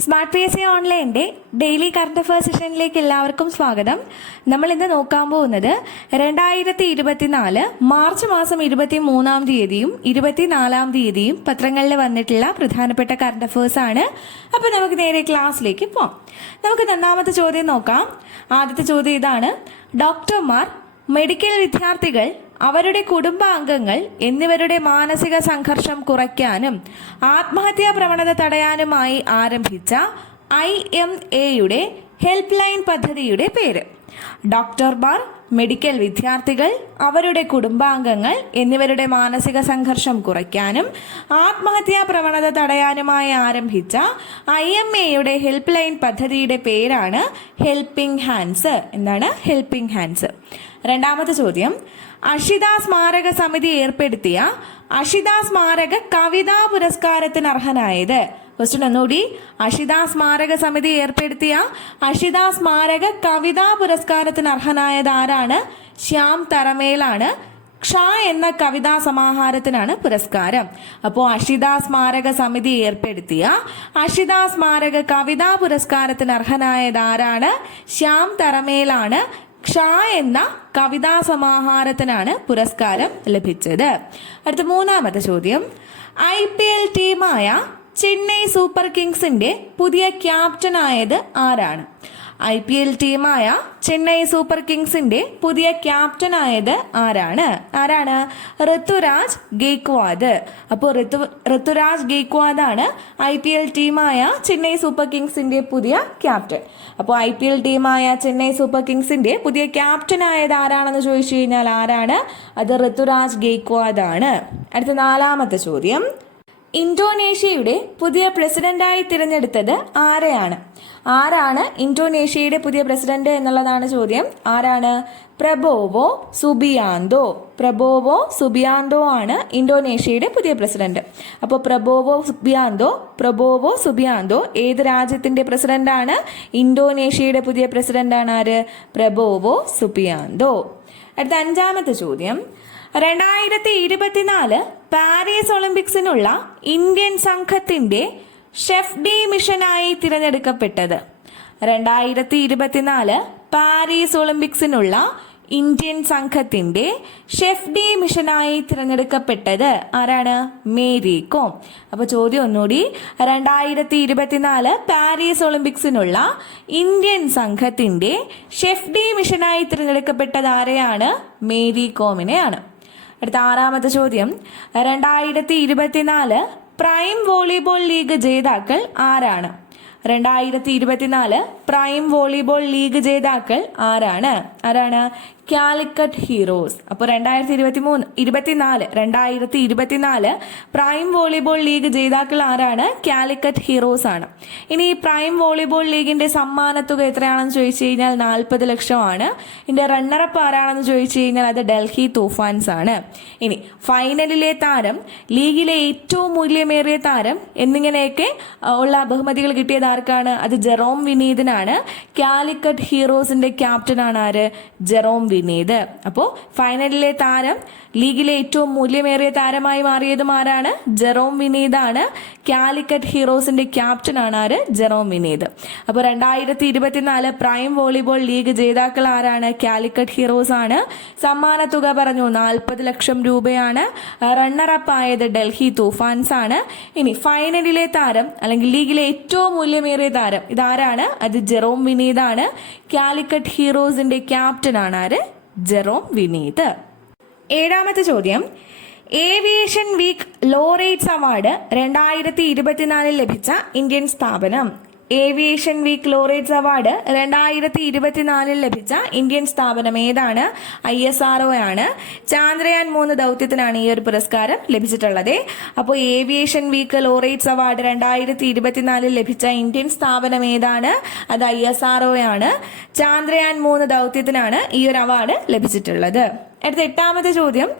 Smart P S C ഓൺലൈന്റെ daily current affairs സെഷനിലേക്ക് എല്ലാവർക്കും സ്വാഗതം. നമ്മൾ ഇന്ന് നോക്കാൻ പോകുന്നത് രണ്ടായിരത്തി ഇരുപത്തിനാല് മാർച്ച് മാസം ഇരുപത്തി മൂന്നാം തീയതിയും ഇരുപത്തിനാലാം തീയതിയും പത്രങ്ങളിൽ വന്നിട്ടുള്ള പ്രധാനപ്പെട്ട കറണ്ട് അഫയേഴ്സ് ആണ്. അപ്പോൾ നമുക്ക് നേരെ ക്ലാസ്സിലേക്ക് പോകാം നമുക്ക് രണ്ടാമത്തെ ചോദ്യം നോക്കാം. ആദ്യത്തെ ചോദ്യം ഇതാണ്. ഡോക്ടർമാർ മെഡിക്കൽ വിദ്യാർത്ഥികൾ അവരുടെ കുടുംബാംഗങ്ങൾ എന്നിവരുടെ മാനസിക സംഘർഷം കുറയ്ക്കാനും ആത്മഹത്യാ പ്രവണത തടയാനുമായി ആരംഭിച്ച ഐ എം എയുടെ ഹെൽപ്പ് ലൈൻ പദ്ധതിയുടെ പേര്. ഡോക്ടർമാർ മെഡിക്കൽ വിദ്യാർത്ഥികൾ അവരുടെ കുടുംബാംഗങ്ങൾ എന്നിവരുടെ മാനസിക സംഘർഷം കുറയ്ക്കാനും ആത്മഹത്യാ പ്രവണത തടയാനുമായി ആരംഭിച്ച ഐ എം എയുടെ ഹെൽപ്പ് ലൈൻ പദ്ധതിയുടെ പേരാണ് ഹെൽപ്പിംഗ് ഹാൻഡ്സ് എന്താണ് ഹെൽപ്പിംഗ് ഹാൻഡ്സ്. രണ്ടാമത്തെ ചോദ്യം അഷിത സ്മാരക സമിതി ഏർപ്പെടുത്തിയ അഷിത സ്മാരക കവിതാ പുരസ്കാരത്തിന് അർഹനായത് ക്വസ്റ്റ്യൻ ഒന്നുകൂടി അഷിത സ്മാരക സമിതി ഏർപ്പെടുത്തിയ അഷിത സ്മാരക കവിതാ പുരസ്കാരത്തിന് അർഹനായത് ആരാണ്? ശ്യാം തറമേലാണ് ക്ഷ എന്ന കവിതാ സമാഹാരത്തിനാണ് പുരസ്കാരം. അപ്പോൾ അഷിത സ്മാരക സമിതി ഏർപ്പെടുത്തിയ അഷിത സ്മാരക കവിതാ പുരസ്കാരത്തിന് അർഹനായത് ആരാണ്? ശ്യാം തറമേലാണ് ക്ഷ എന്ന കവിതാ സമാഹാരത്തിനാണ് പുരസ്കാരം ലഭിച്ചത്. അടുത്ത മൂന്നാമത്തെ ചോദ്യം. ഐ പി എൽ ടീമായ ചെന്നൈ സൂപ്പർ കിങ്സിന്റെ പുതിയ ക്യാപ്റ്റനായത് ആരാണ്? ഐ പി എൽ ടീമായ ചെന്നൈ സൂപ്പർ കിങ്സിന്റെ പുതിയ ക്യാപ്റ്റനായത് ആരാണ്? ആരാണ്? ഋതുരാജ് ഗേക്വാദ് അപ്പോൾ ഋതു ഋതുരാജ് ഗെയ്ക്വാദ് ആണ് ഐ പി എൽ ടീമായ ചെന്നൈ സൂപ്പർ കിങ്സിന്റെ പുതിയ ക്യാപ്റ്റൻ. അപ്പോൾ ഐ പി എൽ ടീമായ ചെന്നൈ സൂപ്പർ കിങ്സിന്റെ പുതിയ ക്യാപ്റ്റനായത് ആരാണെന്ന് ചോദിച്ചു കഴിഞ്ഞാൽ ആരാണ്? അത് ഋതുരാജ് ഗെയ്ക്വാദ് ആണ് അടുത്ത നാലാമത്തെ ചോദ്യം. ഇന്തോനേഷ്യയുടെ പുതിയ പ്രസിഡന്റായി തിരഞ്ഞെടുത്തത് ആരെയാണ്? ആരാണ് ഇന്തോനേഷ്യയുടെ പുതിയ പ്രസിഡന്റ് എന്നുള്ളതാണ് ചോദ്യം. ആരാണ്? Prabowo Subianto. പ്രബോവോ സുബിയാന്തോ ആണ് ഇന്തോനേഷ്യയുടെ പുതിയ പ്രസിഡന്റ്. അപ്പോൾ പ്രബോവോ സുബിയാന്തോ പ്രബോവോ സുബിയാന്തോ ഏത് രാജ്യത്തിന്റെ പ്രസിഡന്റാണ്? ഇന്തോനേഷ്യയുടെ പുതിയ പ്രസിഡന്റാണ് ആര്? Prabowo Subianto. അടുത്ത അഞ്ചാമത്തെ ചോദ്യം. രണ്ടായിരത്തി ഇരുപത്തിനാല് പാരീസ് ഒളിമ്പിക്സിനുള്ള ഇന്ത്യൻ സംഘത്തിന്റെ ഷെഫ് ഡി മിഷനായി തിരഞ്ഞെടുക്കപ്പെട്ടത്. രണ്ടായിരത്തി ഇരുപത്തിനാല് പാരീസ് ഒളിമ്പിക്സിനുള്ള ഇന്ത്യൻ സംഘത്തിന്റെ ഷെഫ് ഡി മിഷനായി തിരഞ്ഞെടുക്കപ്പെട്ടത് ആരാണ്? മേരി കോം. അപ്പോൾ ചോദ്യം ഒന്നുകൂടി രണ്ടായിരത്തി ഇരുപത്തിനാല് പാരീസ് ഒളിമ്പിക്സിനുള്ള ഇന്ത്യൻ സംഘത്തിന്റെ ഷെഫ് ഡി മിഷനായി തിരഞ്ഞെടുക്കപ്പെട്ടത് ആരെയാണ്? മേരി കോമിനെയാണ്. അടുത്ത ആറാമത്തെ ചോദ്യം. രണ്ടായിരത്തി ഇരുപത്തിനാല് പ്രൈം വോളിബോൾ ലീഗ് ജേതാക്കൾ ആരാണ്? രണ്ടായിരത്തി ഇരുപത്തിനാല് പ്രൈം വോളിബോൾ ലീഗ് ജേതാക്കൾ ആരാണ്? ആരാണ്? കാലിക്കറ്റ് ഹീറോസ്. അപ്പോൾ രണ്ടായിരത്തി ഇരുപത്തി മൂന്ന് ഇരുപത്തിനാല് രണ്ടായിരത്തി ഇരുപത്തിനാല് പ്രൈം വോളിബോൾ ലീഗ് ജേതാക്കൾ ആരാണ്? കാലിക്കറ്റ് ഹീറോസ് ആണ്. ഇനി ഈ പ്രൈം വോളിബോൾ ലീഗിന്റെ സമ്മാനത്തുക എത്രയാണെന്ന് ചോദിച്ചു കഴിഞ്ഞാൽ നാൽപ്പത് ലക്ഷമാണ്. ഇതിന്റെ റണ്ണറപ്പ് ആരാണെന്ന് ചോദിച്ചു കഴിഞ്ഞാൽ അത് ഡൽഹി തൂഫാൻസ് ആണ്. ഇനി ഫൈനലിലെ താരം ലീഗിലെ ഏറ്റവും മൂല്യമേറിയ താരം എന്നിങ്ങനെയൊക്കെ ഉള്ള ബഹുമതികൾ കിട്ടിയത് ആർക്കാണ്? അത് ജെറോം വിനീതിനാണ്. കാലിക്കറ്റ് ഹീറോസിന്റെ ക്യാപ്റ്റനാണ് ആര്? ജെറോം വിനീത്. അപ്പോൾ ഫൈനലിലെ താരം ലീഗിലെ ഏറ്റവും മൂല്യമേറിയ താരമായി മാറിയതും ആരാണ്? ജെറോം വിനീതാണ് കാലിക്കറ്റ് ഹീറോസിന്റെ ക്യാപ്റ്റനാണ് ആര്? ജെറോം വിനീത്. അപ്പോൾ രണ്ടായിരത്തി ഇരുപത്തിനാല് പ്രൈം വോളിബോൾ ലീഗ് ജേതാക്കൾ ആരാണ്? കാലിക്കറ്റ് ഹീറോസ് ആണ്. സമ്മാന തുക പറഞ്ഞു നാൽപ്പത് ലക്ഷം രൂപയാണ്. റണ്ണറപ്പ് ആയത് ഡൽഹി തൂഫാൻസ് ആണ്. ഇനി ഫൈനലിലെ താരം അല്ലെങ്കിൽ ലീഗിലെ ഏറ്റവും മൂല്യമേറിയ താരം ഇതാരാണ്? അത് ജെറോം വിനീതാണ് കാലിക്കറ്റ് ഹീറോസിന്റെ ക്യാപ്റ്റനാണ് ആര്? ജെറോം വിനീത്. ഏഴാമത്തെ ചോദ്യം. ഏവിയേഷൻ വീക്ക് ലോറേറ്റ്സ് അവാർഡ് രണ്ടായിരത്തി ഇരുപത്തിനാലിൽ ലഭിച്ച ഇന്ത്യൻ സ്ഥാപനം. ഏവിയേഷൻ വീക്ക് ലോറേറ്റ്സ് അവാർഡ് രണ്ടായിരത്തി ഇരുപത്തിനാലിൽ ലഭിച്ച ഇന്ത്യൻ സ്ഥാപനം ഏതാണ്? ഐ എസ് ആർ ഒ ആണ്. ചാന്ദ്രയാൻ മൂന്ന് ദൗത്യത്തിനാണ് ഈ ഒരു പുരസ്കാരം ലഭിച്ചിട്ടുള്ളത്. അപ്പോൾ ഏവിയേഷൻ വീക്ക് ലോറേറ്റ്സ് അവാർഡ് രണ്ടായിരത്തി ഇരുപത്തിനാലിൽ ലഭിച്ച ഇന്ത്യൻ സ്ഥാപനം ഏതാണ്? അത് ഐ എസ് ആർ ഒ ആണ്. ചാന്ദ്രയാൻ മൂന്ന് ദൗത്യത്തിനാണ് ഈ ഒരു അവാർഡ് ലഭിച്ചിട്ടുള്ളത്. അടുത്ത എട്ടാമത്തെ ചോദ്യം.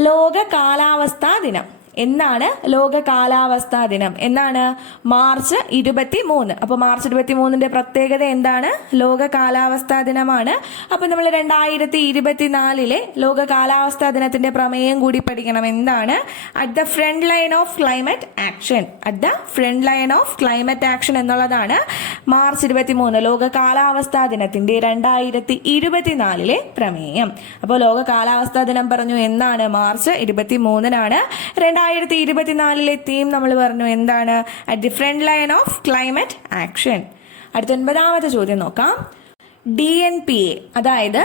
ലോക കാലാവസ്ഥാ ദിനം. എന്നാണ് ലോക കാലാവസ്ഥാ ദിനം. എന്നാണ് മാർച്ച് ഇരുപത്തി മൂന്ന് അപ്പോൾ മാർച്ച് ഇരുപത്തി മൂന്നിന്റെ പ്രത്യേകത എന്താണ്? ലോക കാലാവസ്ഥാ ദിനമാണ്. അപ്പോൾ നമ്മൾ രണ്ടായിരത്തി ഇരുപത്തിനാലിലെ ലോക കാലാവസ്ഥാ ദിനത്തിന്റെ പ്രമേയം കൂടി പഠിക്കണം. എന്താണ്? At the front line of climate action at the front line of climate action എന്നുള്ളതാണ് മാർച്ച് ഇരുപത്തി മൂന്ന് ലോക കാലാവസ്ഥാ ദിനത്തിന്റെ രണ്ടായിരത്തി ഇരുപത്തിനാലിലെ പ്രമേയം. അപ്പോൾ ലോക കാലാവസ്ഥാ ദിനം പറഞ്ഞു എന്നാണ് മാർച്ച് ഇരുപത്തി മൂന്നിനാണ് രണ്ടായിരത്തി ഇരുപത്തിനാലിലെ തീം നമ്മൾ പറഞ്ഞു എന്താണ്? A front line of climate action അടുത്ത ഒൻപതാമത്തെ ചോദ്യം നോക്കാം. ഡി എൻ പി എ അതായത്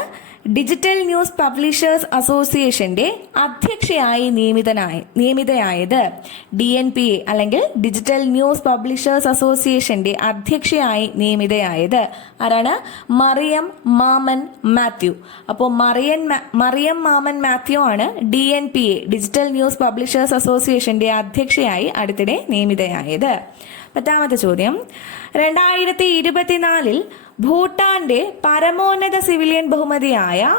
ഡിജിറ്റൽ ന്യൂസ് പബ്ലിഷേഴ്സ് അസോസിയേഷന്റെ അധ്യക്ഷയായി നിയമിതനായി നിയമിതയായത് ഡി എൻ പി എ അല്ലെങ്കിൽ ഡിജിറ്റൽ ന്യൂസ് പബ്ലിഷേഴ്സ് അസോസിയേഷന്റെ അധ്യക്ഷയായി നിയമിതയായത് ആരാണ്? മറിയം മാമൻ മാത്യു. അപ്പോൾ മറിയൻ മറിയം മാമൻ മാത്യു ആണ് D N P A digital news publishers അസോസിയേഷന്റെ അധ്യക്ഷയായി അടുത്തിടെ നിയമിതയായത്. പത്താമത്തെ ചോദ്യം. രണ്ടായിരത്തി ഇരുപത്തിനാലിൽ ഭൂട്ടാന്റെ പരമോന്നത സിവിലിയൻ ബഹുമതിയായ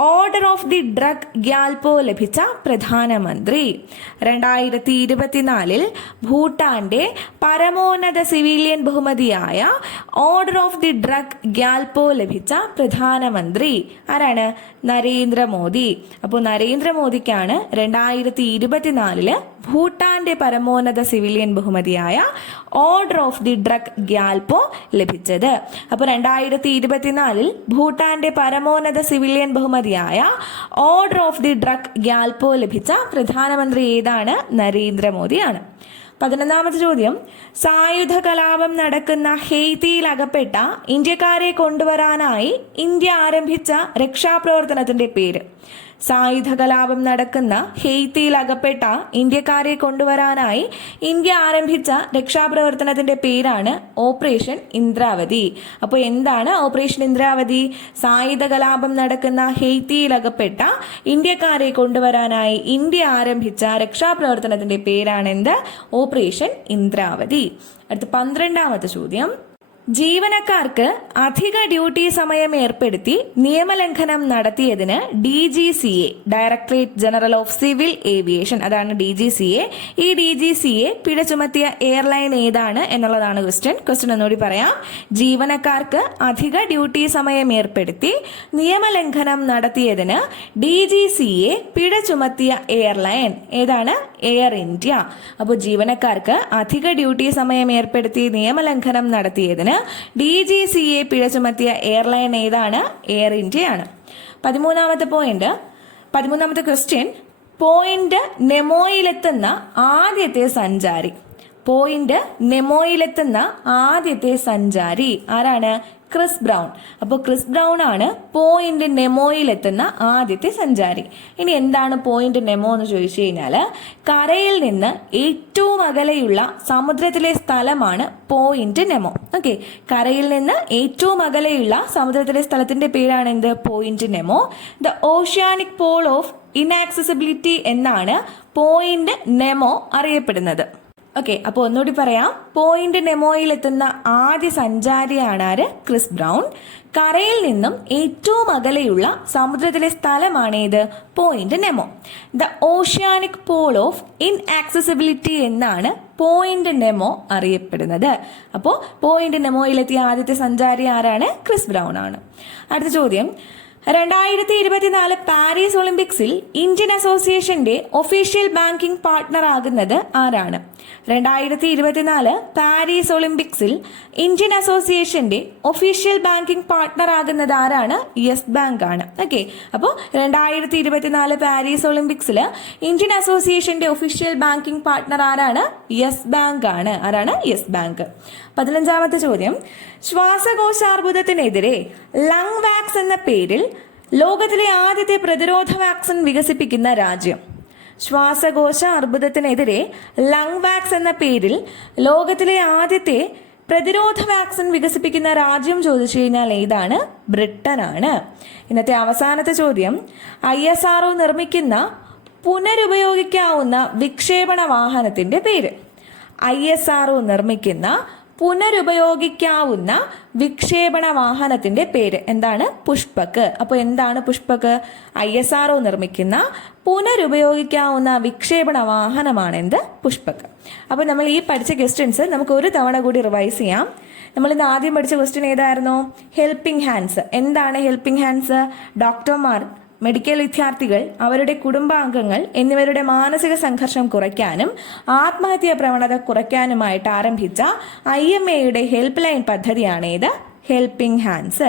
order of the Druk Gyalpo ലഭിച്ച പ്രധാനമന്ത്രി. രണ്ടായിരത്തി ഇരുപത്തിനാലിൽ ഭൂട്ടാന്റെ പരമോന്നത സിവിലിയൻ ബഹുമതിയായ order of the Druk Gyalpo ലഭിച്ച പ്രധാനമന്ത്രി. ആരാണ്? നരേന്ദ്രമോദി. അപ്പോൾ നരേന്ദ്രമോദിക്കാണ് രണ്ടായിരത്തി ഇരുപത്തിനാലിൽ ഭൂട്ടാന്റെ പരമോന്നത സിവിലിയൻ ബഹുമതിയായ order of the Druk Gyalpo ലഭിച്ചത്. അപ്പോൾ രണ്ടായിരത്തി ഇരുപത്തിനാലിൽ ഭൂട്ടാന്റെ പരമോന്നത സിവിലിയൻ ബഹുമതിയായ order of the Druk Gyalpo ലഭിച്ച പ്രധാനമന്ത്രി ഏതാണ്? നരേന്ദ്രമോദിയാണ്. പതിനൊന്നാമത്തെ ചോദ്യം. സായുധ കലാപം നടക്കുന്ന ഹെയ്ത്തിയിൽ അകപ്പെട്ട ഇന്ത്യക്കാരെ കൊണ്ടുവരാനായി ഇന്ത്യ ആരംഭിച്ച രക്ഷാപ്രവർത്തനത്തിന്റെ പേര്. സായുധ കലാപം നടക്കുന്ന ഹെയ്ത്തിയിൽ അകപ്പെട്ട ഇന്ത്യക്കാരെ കൊണ്ടുവരാനായി ഇന്ത്യ ആരംഭിച്ച രക്ഷാപ്രവർത്തനത്തിന്റെ പേരാണ് ഓപ്പറേഷൻ ഇന്ദ്രാവതി. അപ്പോൾ എന്താണ് ഓപ്പറേഷൻ ഇന്ദ്രാവതി? സായുധ കലാപം നടക്കുന്ന ഹെയ്ത്തിയിൽ അകപ്പെട്ട ഇന്ത്യക്കാരെ കൊണ്ടുവരാനായി ഇന്ത്യ ആരംഭിച്ച രക്ഷാപ്രവർത്തനത്തിന്റെ പേരാണ് എന്ത് ഓപ്പറേഷൻ ഇന്ദ്രാവതി. അടുത്ത പന്ത്രണ്ടാമത്തെ ചോദ്യം. ജീവനക്കാർക്ക് അധിക ഡ്യൂട്ടി സമയം ഏർപ്പെടുത്തി നിയമലംഘനം നടത്തിയതിന് D G C A directorate general of civil aviation അതാണ് ഡി ജി സി എ. ഈ ഡി ജി സി എ പിഴ ചുമത്തിയ എയർലൈൻ ഏതാണ് എന്നുള്ളതാണ് ക്വസ്റ്റ്യൻ. ക്വസ്റ്റ്യൻ ഒന്നുകൂടി പറയാം. ജീവനക്കാർക്ക് അധിക ഡ്യൂട്ടി സമയം ഏർപ്പെടുത്തി നിയമലംഘനം നടത്തിയതിന് ഡി ജി സി എ പിഴ ചുമത്തിയ എയർലൈൻ ഏതാണ്? Air India. അപ്പോൾ ജീവനക്കാർക്ക് അധിക ഡ്യൂട്ടി സമയം ഏർപ്പെടുത്തി നിയമലംഘനം നടത്തിയതിന് ഡി ജി സി എ പിഴ ചുമത്തിയ എയർലൈൻ ഏതാണ്? എയർ ഇന്ത്യയാണ്. പതിമൂന്നാമത്തെ പോയിന്റ് പതിമൂന്നാമത്തെ ക്വസ്റ്റ്യൻ പോയിന്റ് നെമോയിലെത്തുന്ന ആദ്യത്തെ സഞ്ചാരി. പോയിന്റ് നെമോയിലെത്തുന്ന ആദ്യത്തെ സഞ്ചാരി ആരാണ്? Chris Brown. അപ്പോൾ ക്രിസ് ബ്രൗൺ ആണ് പോയിന്റ് നെമോയിൽ എത്തുന്ന ആദ്യത്തെ സഞ്ചാരി. ഇനി എന്താണ് പോയിന്റ് നെമോ എന്ന് ചോദിച്ചു കഴിഞ്ഞാൽ കരയിൽ നിന്ന് ഏറ്റവും അകലെയുള്ള സമുദ്രത്തിലെ സ്ഥലമാണ് പോയിന്റ് നെമോ ഓക്കെ കരയിൽ നിന്ന് ഏറ്റവും അകലെയുള്ള സമുദ്രത്തിലെ സ്ഥലത്തിന്റെ പേരാണ് എന്ത് point Nemo the oceanic pole of inaccessibility എന്നാണ് പോയിന്റ് നെമോ അറിയപ്പെടുന്നത്. ഓക്കെ അപ്പോൾ ഒന്നുകൂടി പറയാം. പോയിന്റ് നെമോയിൽ എത്തുന്ന ആദ്യ സഞ്ചാരിയാണ് ആര്? ക്രിസ് ബ്രൗൺ കരയിൽ നിന്നും ഏറ്റവും അകലെയുള്ള സമുദ്രത്തിലെ സ്ഥലമാണ് ഇത് point Nemo the oceanic pole of inaccessibility എന്നാണ് പോയിന്റ് നെമോ അറിയപ്പെടുന്നത്. അപ്പോൾ പോയിന്റ് നെമോയിലെത്തിയ ആദ്യത്തെ സഞ്ചാരി ആരാണ്? ക്രിസ് ബ്രൗൺ ആണ്. അടുത്ത ചോദ്യം. രണ്ടായിരത്തി ഇരുപത്തിനാല് പാരീസ് ഒളിമ്പിക്സിൽ ഇന്ത്യൻ അസോസിയേഷന്റെ ഒഫീഷ്യൽ ബാങ്കിംഗ് പാർട്ട്ണർ ആകുന്നത് ആരാണ്? രണ്ടായിരത്തി ഇരുപത്തിനാല് പാരീസ് ഒളിമ്പിക്സിൽ ഇന്ത്യൻ അസോസിയേഷന്റെ ഒഫീഷ്യൽ ബാങ്കിംഗ് പാർട്ട്ണർ ആകുന്നത് ആരാണ്? യെസ് ബാങ്ക് ആണ്. ഓക്കെ. അപ്പോൾ രണ്ടായിരത്തി ഇരുപത്തിനാല് പാരീസ് ഒളിമ്പിക്സിൽ ഇന്ത്യൻ അസോസിയേഷന്റെ ഒഫീഷ്യൽ ബാങ്കിംഗ് പാർട്ട്ണർ ആരാണ്? യെസ് ബാങ്ക് ആണ്. ആരാണ്? Yes bank. പതിനഞ്ചാമത്തെ ചോദ്യം. ശ്വാസകോശാർബുദത്തിനെതിരെ ലങ് വാക്സ് എന്ന പേരിൽ ലോകത്തിലെ ആദ്യത്തെ പ്രതിരോധ വാക്സിൻ വികസിപ്പിക്കുന്ന രാജ്യം. ശ്വാസകോശ അർബുദത്തിനെതിരെ ലങ് വാക്സ് എന്ന പേരിൽ ലോകത്തിലെ ആദ്യത്തെ പ്രതിരോധ വാക്സിൻ വികസിപ്പിക്കുന്ന രാജ്യം ചോദിച്ചു കഴിഞ്ഞാൽ ഏതാണ്? ബ്രിട്ടനാണ്. ഇന്നത്തെ അവസാനത്തെ ചോദ്യം ഐ എസ് ആർ നിർമ്മിക്കുന്ന പുനരുപയോഗിക്കാവുന്ന വിക്ഷേപണ വാഹനത്തിന്റെ പേര്. ഐ എസ് ആർ നിർമ്മിക്കുന്ന പുനരുപയോഗിക്കാവുന്ന വിക്ഷേപണ വാഹനത്തിന്റെ പേര്. എന്താണ്? പുഷ്പക് അപ്പോൾ എന്താണ് പുഷ്പക് ഐ എസ് ആർ നിർമ്മിക്കുന്ന പുനരുപയോഗിക്കാവുന്ന വിക്ഷേപണ വാഹനമാണ് എന്ത് പുഷ്പക് അപ്പോൾ നമ്മൾ ഈ പഠിച്ച ക്വസ്റ്റ്യൻസ് നമുക്ക് ഒരു തവണ കൂടി റിവൈസ് ചെയ്യാം. നമ്മൾ ഇന്ന് ആദ്യം പഠിച്ച ക്വസ്റ്റ്യൻ ഏതായിരുന്നു? ഹെൽപ്പിംഗ് ഹാൻഡ്സ് എന്താണ് ഹെൽപ്പിംഗ് ഹാൻഡ്സ് ഡോക്ടർമാർ മെഡിക്കൽ വിദ്യാർത്ഥികൾ അവരുടെ കുടുംബാംഗങ്ങൾ എന്നിവരുടെ മാനസിക സംഘർഷം കുറയ്ക്കാനും ആത്മഹത്യാ പ്രവണത കുറയ്ക്കാനുമായിട്ട് ആരംഭിച്ച ഐ എം എയുടെ ഹെൽപ്പ് ലൈൻ പദ്ധതിയാണ് ഇത് ഹെൽപ്പിംഗ് ഹാൻഡ്സ്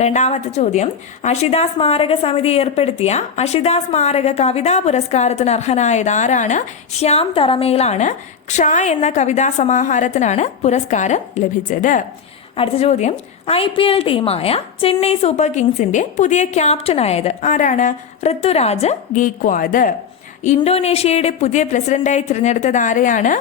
രണ്ടാമത്തെ ചോദ്യം അഷിത സ്മാരക സമിതി ഏർപ്പെടുത്തിയ അഷിത സ്മാരക കവിതാ പുരസ്കാരത്തിന് അർഹനായത് ആരാണ്? ശ്യാം തറമേലാണ്. ക്ഷ എന്ന കവിതാ സമാഹാരത്തിനാണ് പുരസ്കാരം ലഭിച്ചത്. അടുത്ത ചോദ്യം. ഐ പി എൽ ടീമായ ചെന്നൈ സൂപ്പർ കിങ്സിന്റെ പുതിയ ക്യാപ്റ്റനായത് ആരാണ്? ഋതുരാജ് ഗീക്വാദ്. ഇന്തോനേഷ്യയുടെ പുതിയ പ്രസിഡന്റായി തിരഞ്ഞെടുത്തത് ആരെയാണ്?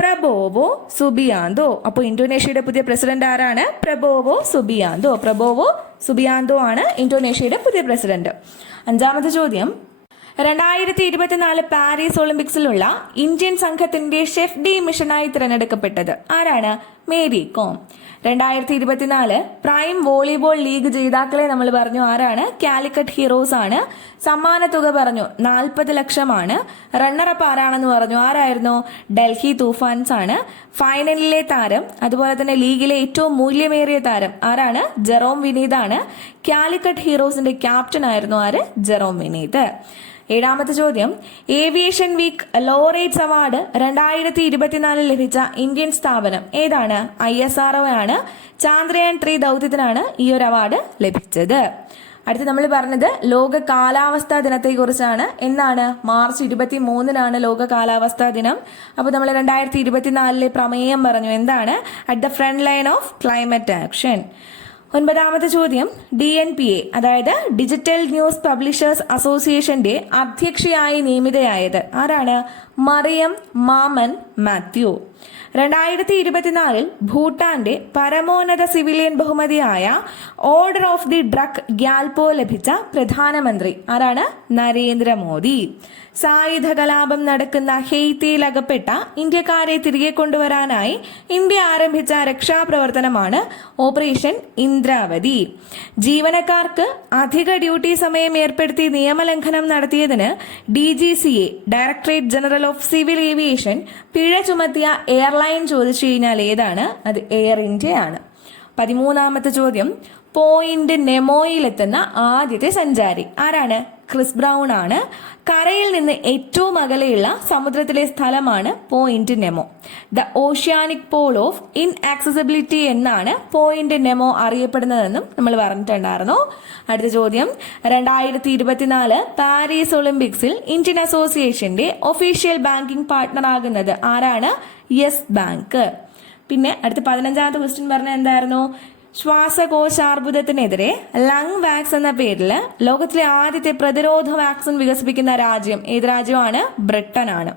Prabowo Subianto. അപ്പോൾ ഇന്തോനേഷ്യയുടെ പുതിയ പ്രസിഡന്റ് ആരാണ്? Prabowo Subianto. പ്രബോവോ സുബിയാന്തോ ആണ് ഇന്തോനേഷ്യയുടെ പുതിയ പ്രസിഡന്റ്. അഞ്ചാമത്തെ ചോദ്യം. രണ്ടായിരത്തി ഇരുപത്തിനാല് പാരീസ് ഒളിമ്പിക്സിലുള്ള ഇന്ത്യൻ സംഘത്തിന്റെ ഷെഫ് ഡി മിഷനായി തിരഞ്ഞെടുക്കപ്പെട്ടത് ആരാണ്? മേരി കോം. രണ്ടായിരത്തി ഇരുപത്തിനാല് പ്രൈം വോളിബോൾ ലീഗ് ജേതാക്കളെ നമ്മൾ പറഞ്ഞു ആരാണ്? കാലിക്കറ്റ് ഹീറോസ് ആണ്. സമ്മാന തുക പറഞ്ഞു നാൽപ്പത് ലക്ഷമാണ്. റണ്ണറപ്പ് ആരാണെന്ന് പറഞ്ഞു ആരായിരുന്നു? ഡൽഹി തൂഫാൻസ് ആണ്. ഫൈനലിലെ താരം അതുപോലെ തന്നെ ലീഗിലെ ഏറ്റവും മൂല്യമേറിയ താരം ആരാണ്? ജെറോം വിനീതാണ്. കാലിക്കറ്റ് ഹീറോസിന്റെ ക്യാപ്റ്റൻ ആയിരുന്നു ആര്? ജെറോം വിനീത്. ഏഴാമത്തെ ചോദ്യം. ഏവിയേഷൻ വീക്ക് ലോറേറ്റ്സ് അവാർഡ് രണ്ടായിരത്തി ഇരുപത്തിനാലിൽ ലഭിച്ച ഇന്ത്യൻ സ്ഥാപനം ഏതാണ്? ഐ എസ് ആർ ആണ്. ചാന്ദ്രയാൻ ത്രീ ദൗത്യത്തിനാണ് ഈ ഒരു അവാർഡ് ലഭിച്ചത്. അടുത്ത് നമ്മൾ പറഞ്ഞത് ലോക കാലാവസ്ഥാ ദിനത്തെ കുറിച്ചാണ് എന്നാണ്? മാർച്ച് ഇരുപത്തി മൂന്നിനാണ് ലോക കാലാവസ്ഥാ ദിനം. അപ്പോൾ നമ്മൾ രണ്ടായിരത്തി ഇരുപത്തിനാലിലെ പ്രമേയം പറഞ്ഞു. എന്താണ്? At the front line of climate action. ഒൻപതാമത്തെ ചോദ്യം. ഡി എൻ പി എ അതായത് ഡിജിറ്റൽ ന്യൂസ് പബ്ലിഷേഴ്സ് അസോസിയേഷന്റെ അധ്യക്ഷയായി നിയമിതയായത്. ആരാണ്? മറിയം മാമൻ മാത്യു. രണ്ടായിരത്തി ഇരുപത്തിനാലിൽ ഭൂട്ടാന്റെ പരമോന്നത സിവിലിയൻ ബഹുമതിയായ order of the Druk Gyalpo ലഭിച്ച പ്രധാനമന്ത്രി. ആരാണ്? നരേന്ദ്രമോദി. സായുധ കലാപം നടക്കുന്ന ഹെയ്ത്തിയിൽ അകപ്പെട്ട ഇന്ത്യക്കാരെ തിരികെ കൊണ്ടുവരാനായി ഇന്ത്യ ആരംഭിച്ച രക്ഷാപ്രവർത്തനമാണ് ഓപ്പറേഷൻ ഇന്ദ്രാവതി. ജീവനക്കാർക്ക് അധിക ഡ്യൂട്ടി സമയം ഏർപ്പെടുത്തി നിയമലംഘനം നടത്തിയതിന് D G C A directorate general of civil aviation പിഴ ചുമത്തിയ എയർലൈൻ ചോദിച്ചു കഴിഞ്ഞാൽ ഏതാണ്? അത് എയർ ഇന്ത്യ ആണ്. പതിമൂന്നാമത്തെ ചോദ്യം പോയിന്റ് നെമോയിലെത്തുന്ന ആദ്യത്തെ സഞ്ചാരി ആരാണ്? ക്രിസ് ബ്രൗൺ ആണ്. കരയിൽ നിന്ന് ഏറ്റവും അകലെയുള്ള സമുദ്രത്തിലെ സ്ഥലമാണ് point Nemo the oceanic pole of inaccessibility എന്നാണ് പോയിന്റ് നെമോ അറിയപ്പെടുന്നതെന്നും നമ്മൾ പറഞ്ഞിട്ടുണ്ടായിരുന്നു. അടുത്ത ചോദ്യം. രണ്ടായിരത്തി ഇരുപത്തിനാല് പാരീസ് ഒളിമ്പിക്സിൽ ഇന്ത്യൻ അസോസിയേഷന്റെ ഒഫീഷ്യൽ ബാങ്കിംഗ് പാർട്ട്ണർ ആകുന്നത് ആരാണ്? Yes bank. പിന്നെ അടുത്ത പതിനഞ്ചാമത്തെ ക്വസ്റ്റ്യൻ പറഞ്ഞ എന്തായിരുന്നു? ശ്വാസകോശാർബുദത്തിനെതിരെ ലങ് വാക്സ് എന്ന പേരിൽ ലോകത്തിലെ ആദ്യത്തെ പ്രതിരോധ വാക്സിൻ വികസിപ്പിക്കുന്ന രാജ്യം ഏത് രാജ്യമാണ്? ബ്രിട്ടൻ ആണ്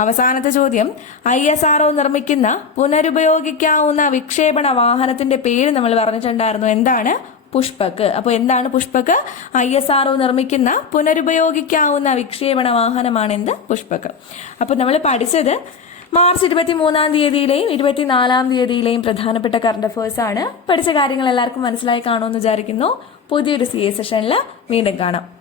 അവസാനത്തെ ചോദ്യം ഐ എസ് ആർ നിർമ്മിക്കുന്ന പുനരുപയോഗിക്കാവുന്ന വിക്ഷേപണ വാഹനത്തിന്റെ പേര് നമ്മൾ പറഞ്ഞിട്ടുണ്ടായിരുന്നു. എന്താണ്? പുഷ്പക്ക്. അപ്പോൾ എന്താണ് പുഷ്പക്ക്? ഐ എസ് ആർ നിർമ്മിക്കുന്ന പുനരുപയോഗിക്കാവുന്ന വിക്ഷേപണ വാഹനമാണ് എന്ത്? പുഷ്പക്ക്. അപ്പോൾ നമ്മൾ പഠിച്ചത് മാർച്ച് ഇരുപത്തി മൂന്നാം തീയതിയിലെയും ഇരുപത്തിനാലാം തീയതിയിലെയും പ്രധാനപ്പെട്ട കറണ്ട് അഫേഴ്സ് ആണ്. പഠിച്ച കാര്യങ്ങൾ എല്ലാവർക്കും മനസ്സിലായി കാണുമെന്ന് വിചാരിക്കുന്നു. പുതിയൊരു സി എ സെഷനിൽ വീണ്ടും കാണാം.